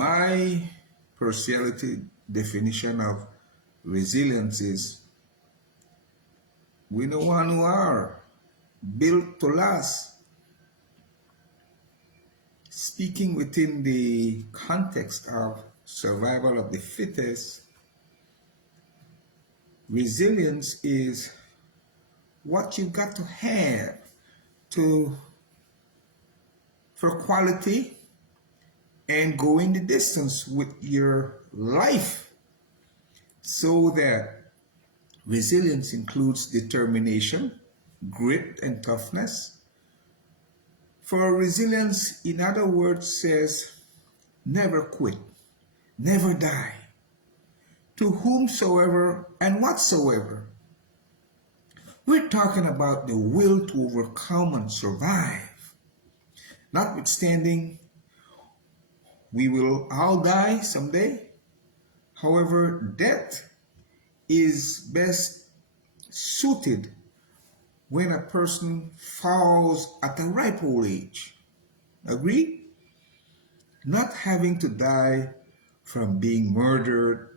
My Perciality definition of resilience is we no one who are built to last. Speaking within the context of survival of the fittest, resilience is what you've got to have for quality and going the distance with your life, so that resilience includes determination, grit, and toughness. For resilience, in other words, says never quit, never die, to whomsoever and whatsoever. We're talking about the will to overcome and survive. Notwithstanding, we will all die someday. However, death is best suited when a person falls at a ripe old age. Agree? Not having to die from being murdered,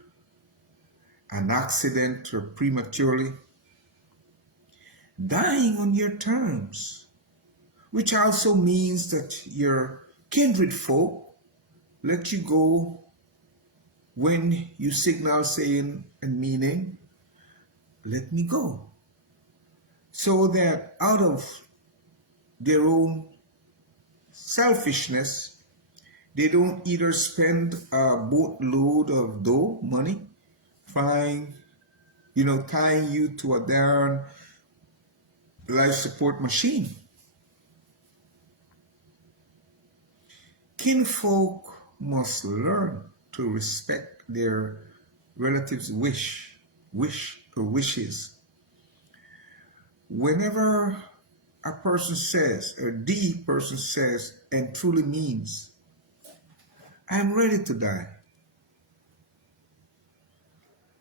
an accident, or prematurely. Dying on your terms, which also means that your kindred folk let you go when you signal saying and meaning, let me go. So that out of their own selfishness, they don't either spend a boatload of dough, money, tying you to a darn life support machine. Kinfolk must learn to respect their relatives' wishes. Whenever a person says, or the person says, and truly means, I'm ready to die,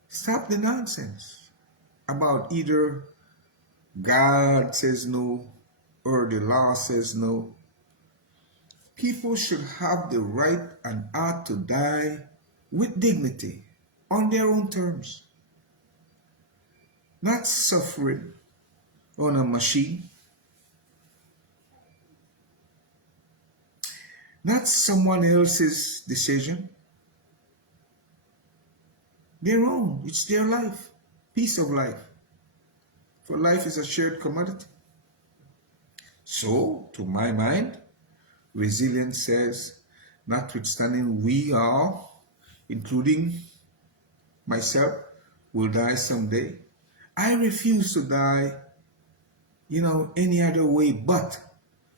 stop the nonsense about either God says no or the law says no. People should have the right and ought to die with dignity on their own terms, not suffering on a machine, not someone else's decision. Their own, it's their life, piece of life. For life is a shared commodity. So, to my mind, resilience says, notwithstanding we all, including myself, will die someday, I refuse to die, any other way but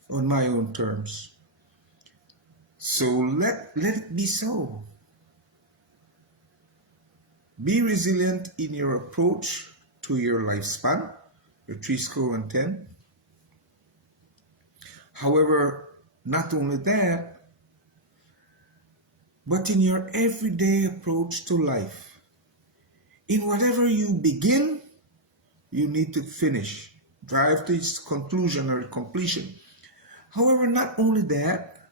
on my own terms. So let it be so. Be resilient in your approach to your lifespan, your 70. However, not only that, but in your everyday approach to life. In whatever you begin, you need to finish, drive to its conclusion or completion. However, not only that,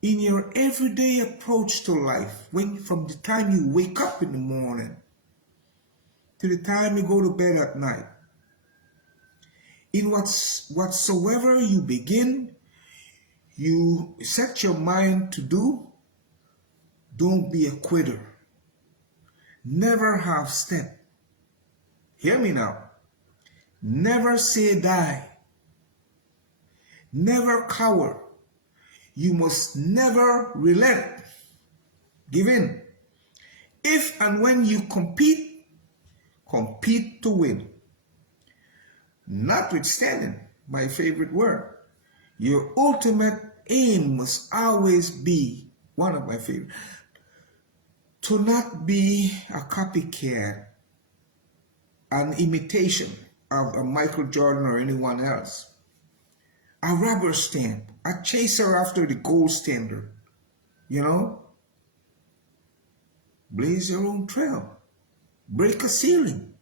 in your everyday approach to life, from the time you wake up in the morning to the time you go to bed at night, in whatsoever you begin, you set your mind to do, don't be a quitter. Never half step. Hear me now. Never say die. Never cower. You must never relent. Give in. If and when you compete to win. Notwithstanding, my favorite word, your ultimate aim must always be, one of my favorite, to not be a copycat, an imitation of a Michael Jordan or anyone else. A rubber stamp, a chaser after the gold standard, Blaze your own trail. Break a ceiling.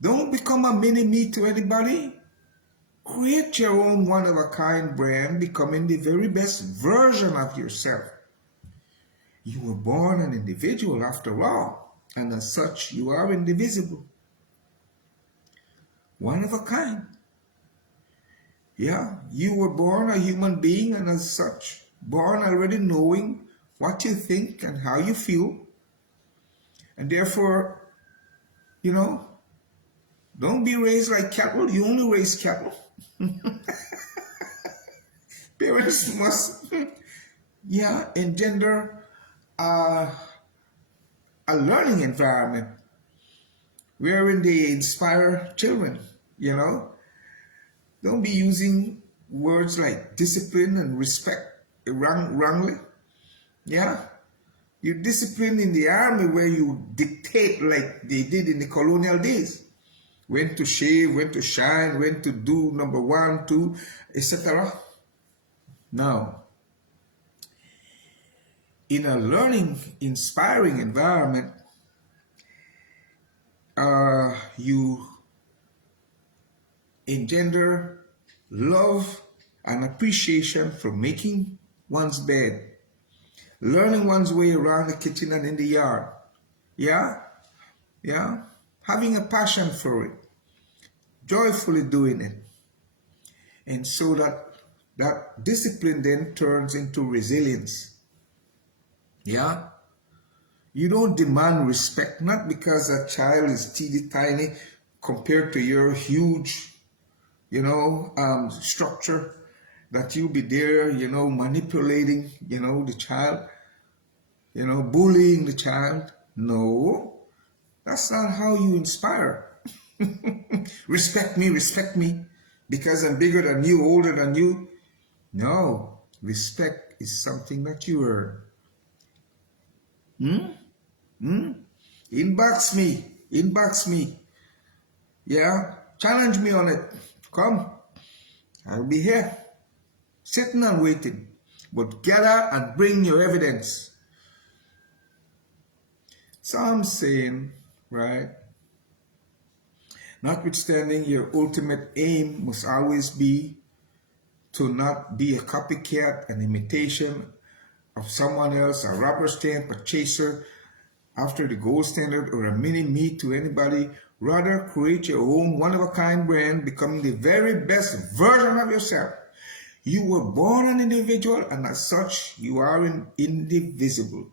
Don't become a mini-me to anybody. Create your own one-of-a-kind brand, becoming the very best version of yourself. You were born an individual after all, and as such, you are indivisible. One of a kind. Yeah, you were born a human being, and as such, born already knowing what you think and how you feel. And therefore, don't be raised like cattle. You only raise cattle. Parents must, engender a learning environment wherein they inspire children, Don't be using words like discipline and respect wrongly. Yeah? You discipline in the army where you dictate like they did in the colonial days. When to shave, when to shine, when to do number 1, 2, etc. Now, in a learning, inspiring environment, you engender love and appreciation for making one's bed, learning one's way around the kitchen and in the yard. Yeah? Having a passion for it, joyfully doing it. And so that discipline then turns into resilience. Yeah? You don't demand respect, not because a child is teeny tiny compared to your huge, structure, that you be there, manipulating, the child, bullying the child. No, that's not how you inspire. Respect me, because I'm bigger than you, older than you. No, respect is something that you earn. Inbox me. Yeah, challenge me on it. Come, I'll be here, sitting and waiting. But gather and bring your evidence. So I'm saying, right, notwithstanding, your ultimate aim must always be to not be a copycat, an imitation of someone else, a rubber stamp, a chaser after the gold standard, or a mini-me to anybody. Rather, create your own one-of-a-kind brand, becoming the very best version of yourself. You were born an individual, and as such, you are indivisible.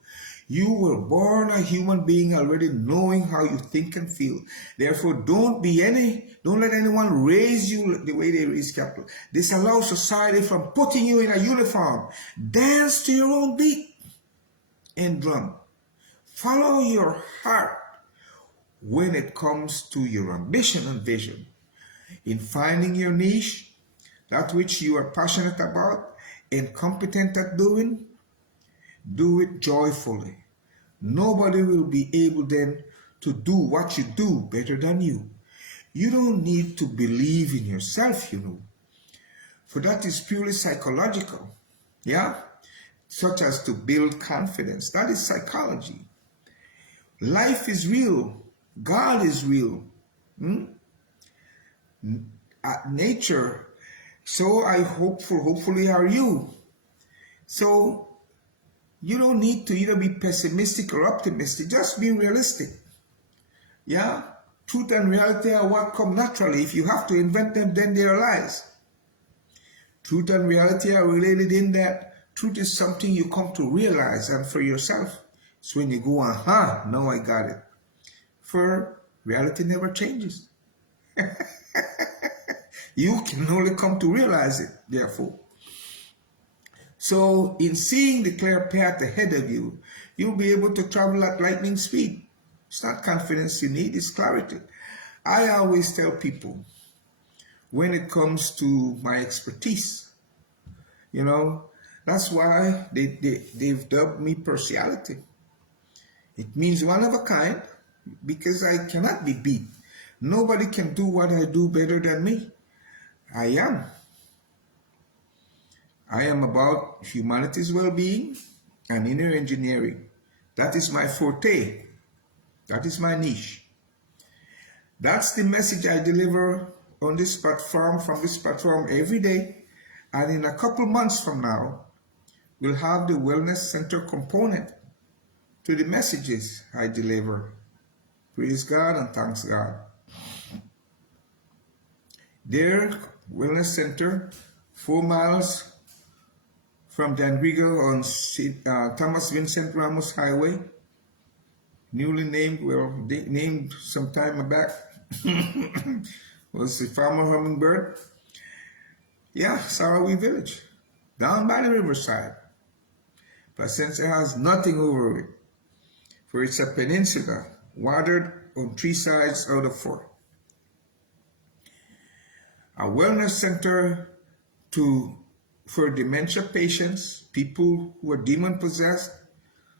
You were born a human being already knowing how you think and feel. Therefore, don't let anyone raise you the way they raise cattle. Disallow society from putting you in a uniform. Dance to your own beat and drum. Follow your heart when it comes to your ambition and vision. In finding your niche, that which you are passionate about and competent at doing, do it joyfully. Nobody will be able then to do what you do better than you. You don't need to believe in yourself, for that is purely psychological. Yeah? Such as to build confidence. That is psychology. Life is real. God is real. Nature. So hopefully are you. So you don't need to either be pessimistic or optimistic. Just be realistic. Yeah? Truth and reality are what come naturally. If you have to invent them, then they are lies. Truth and reality are related in that truth is something you come to realize and for yourself. It's when you go, now I got it. For reality never changes. You can only come to realize it, therefore. So, in seeing the clear path ahead of you, you'll be able to travel at lightning speed. It's not confidence you need, it's clarity. I always tell people, when it comes to my expertise, that's why they've dubbed me Perciality. It means one of a kind, because I cannot be beat. Nobody can do what I do better than me. I am about humanity's well-being and inner engineering. That is my forte. That is my niche. That's the message I deliver on this platform, from this platform every day. And in a couple months from now, we'll have the Wellness Center component to the messages I deliver. Praise God and thanks God. Their Wellness Center, 4 miles from Danrigo on Thomas Vincent Ramos Highway, newly named, well, named some time back, was the Farmer Hummingbird. Yeah, Sarawee Village, down by the riverside. Placentia has nothing over it, for it's a peninsula, watered on 3 sides out of 4. A wellness center for dementia patients, people who are demon-possessed,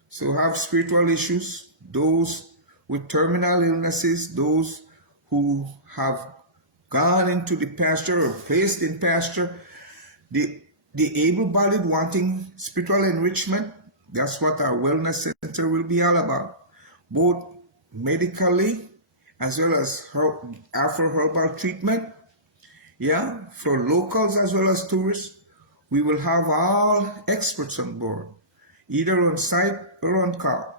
so have spiritual issues, those with terminal illnesses, those who have gone into the pasture or placed in pasture, the able-bodied wanting spiritual enrichment. That's what our wellness center will be all about, both medically as well as Afro-herbal treatment. Yeah, for locals as well as tourists. We will have all experts on board, either on site or on call.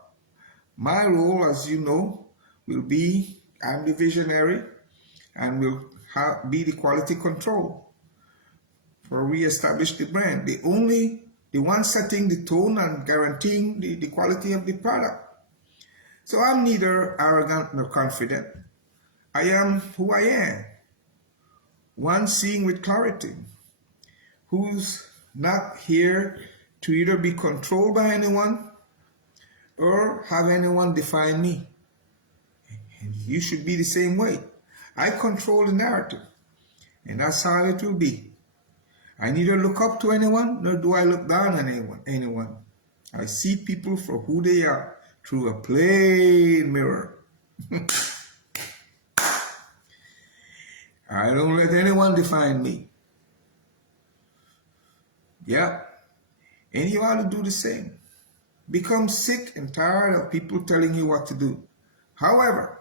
My role, as you know, will be, I'm the visionary and will be the quality control for re-establish the brand. The one setting the tone and guaranteeing the quality of the product. So I'm neither arrogant nor confident. I am who I am. One seeing with clarity, who's not here to either be controlled by anyone or have anyone define me. And you should be the same way. I control the narrative, and that's how it will be. I neither look up to anyone, nor do I look down on anyone. I see people for who they are through a plain mirror. I don't let anyone define me. Yeah. And you ought to do the same. Become sick and tired of people telling you what to do. However,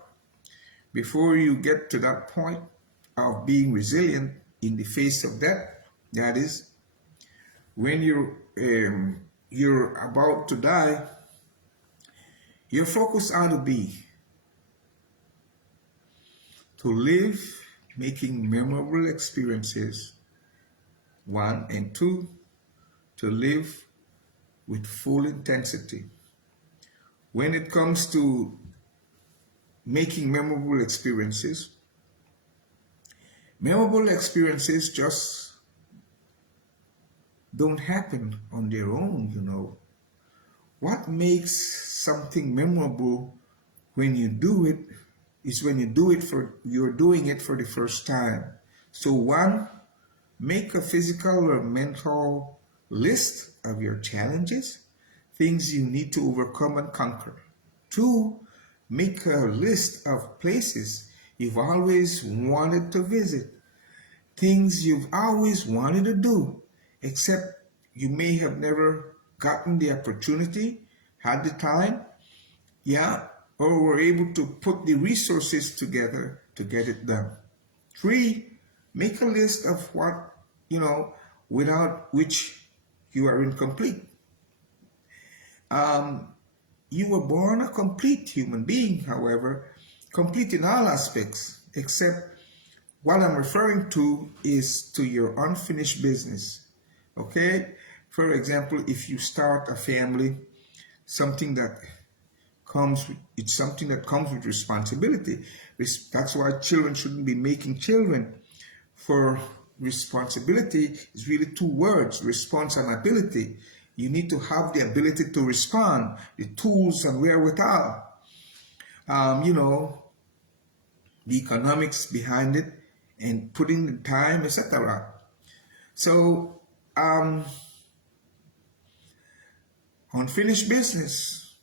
before you get to that point of being resilient in the face of death, that is, when you're about to die, your focus ought to be to live making memorable experiences, 1, and 2, to live with full intensity. When it comes to making memorable experiences just don't happen on their own, you know. What makes something memorable when you do it is when you're doing it for the first time. So 1, make a physical or mental list of your challenges, things you need to overcome and conquer. 2, make a list of places you've always wanted to visit, things you've always wanted to do, except you may have never gotten the opportunity, had the time, yeah, or were able to put the resources together to get it done. 3, make a list of what, without which you are incomplete. You were born a complete human being, however, complete in all aspects, except what I'm referring to is to your unfinished business. Okay? For example, if you start a family, it's something that comes with responsibility. That's why children shouldn't be making children. For responsibility is really 2 words, response and ability. You need to have the ability to respond, the tools and wherewithal. The economics behind it and putting the time, etc. So, unfinished business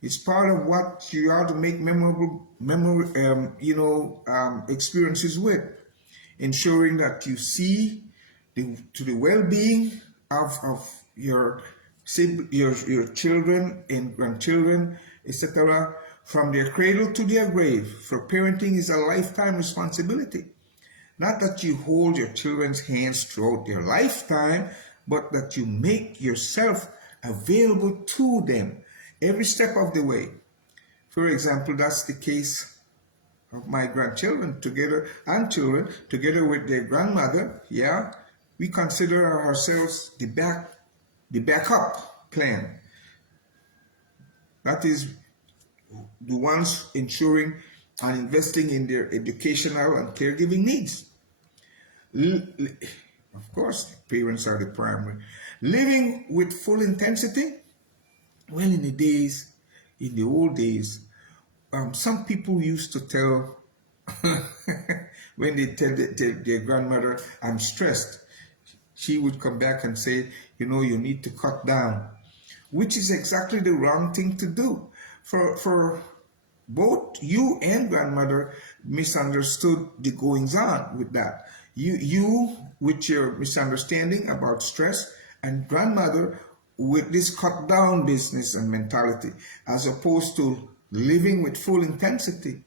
is part of what you ought to make memorable experiences with, ensuring that you see to the well-being of your children and grandchildren, etc., from their cradle to their grave. For parenting is a lifetime responsibility. Not that you hold your children's hands throughout their lifetime, but that you make yourself available to them every step of the way. For example, that's the case of my grandchildren together and children together with their grandmother. Yeah, we consider ourselves the backup plan. That is the ones ensuring and investing in their educational and caregiving needs. Of course, parents are the primary. Living with full intensity. Well, in the old days, some people used to tell, when they tell their grandmother, I'm stressed, she would come back and say, you need to cut down, which is exactly the wrong thing to do. For both you and grandmother misunderstood the goings on with that. You with your misunderstanding about stress, and grandmother with this cut down business and mentality, as opposed to living with full intensity.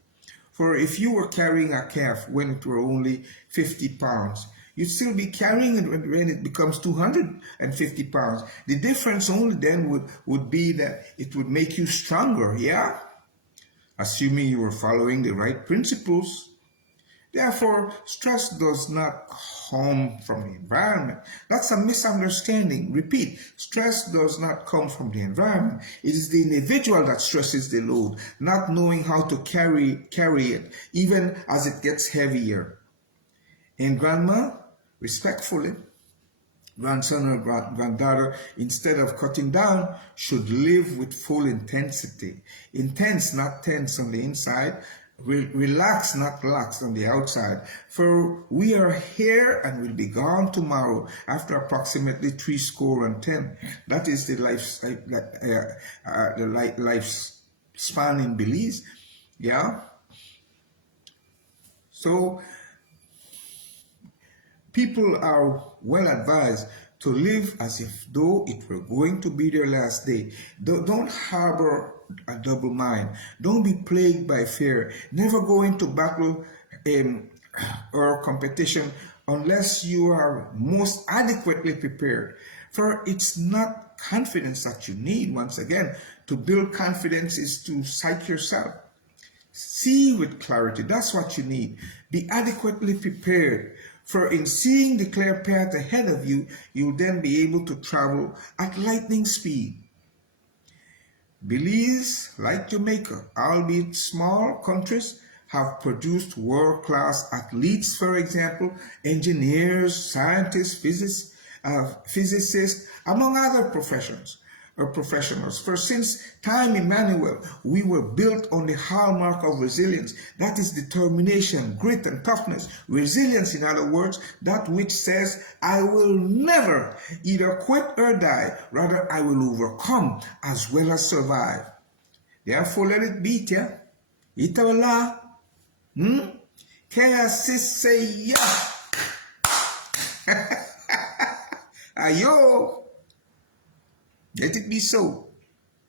For if you were carrying a calf when it were only 50 pounds, you'd still be carrying it when it becomes 250 pounds. The difference only then would be that it would make you stronger, yeah? Assuming you were following the right principles. Therefore, stress does not come from the environment. That's a misunderstanding. Repeat, stress does not come from the environment. It is the individual that stresses the load, not knowing how to carry it, even as it gets heavier. And grandma, respectfully, grandson or granddaughter, instead of cutting down, should live with full intensity. Intense, not tense on the inside. Relax, not lax on the outside. For we are here and will be gone tomorrow after approximately 70. That is the lifespan in Belize. Yeah. So people are well advised to live as if though it were going to be their last day. Don't harbor a double mind. Don't be plagued by fear. Never go into battle or competition unless you are most adequately prepared. For it's not confidence that you need. Once again, to build confidence is to psych yourself. See with clarity. That's what you need. Be adequately prepared. For in seeing the clear path ahead of you, you'll then be able to travel at lightning speed. Belize, like Jamaica, albeit small countries, have produced world-class athletes, for example, engineers, scientists, physicists, among other professionals. For since time immemorial, we were built on the hallmark of resilience. That is determination, grit, and toughness. Resilience, in other words, that which says, I will never either quit or die. Rather, I will overcome as well as survive. Therefore, let it be, yeah. Itawala. Kaya say ya. Ayo. Let it be so.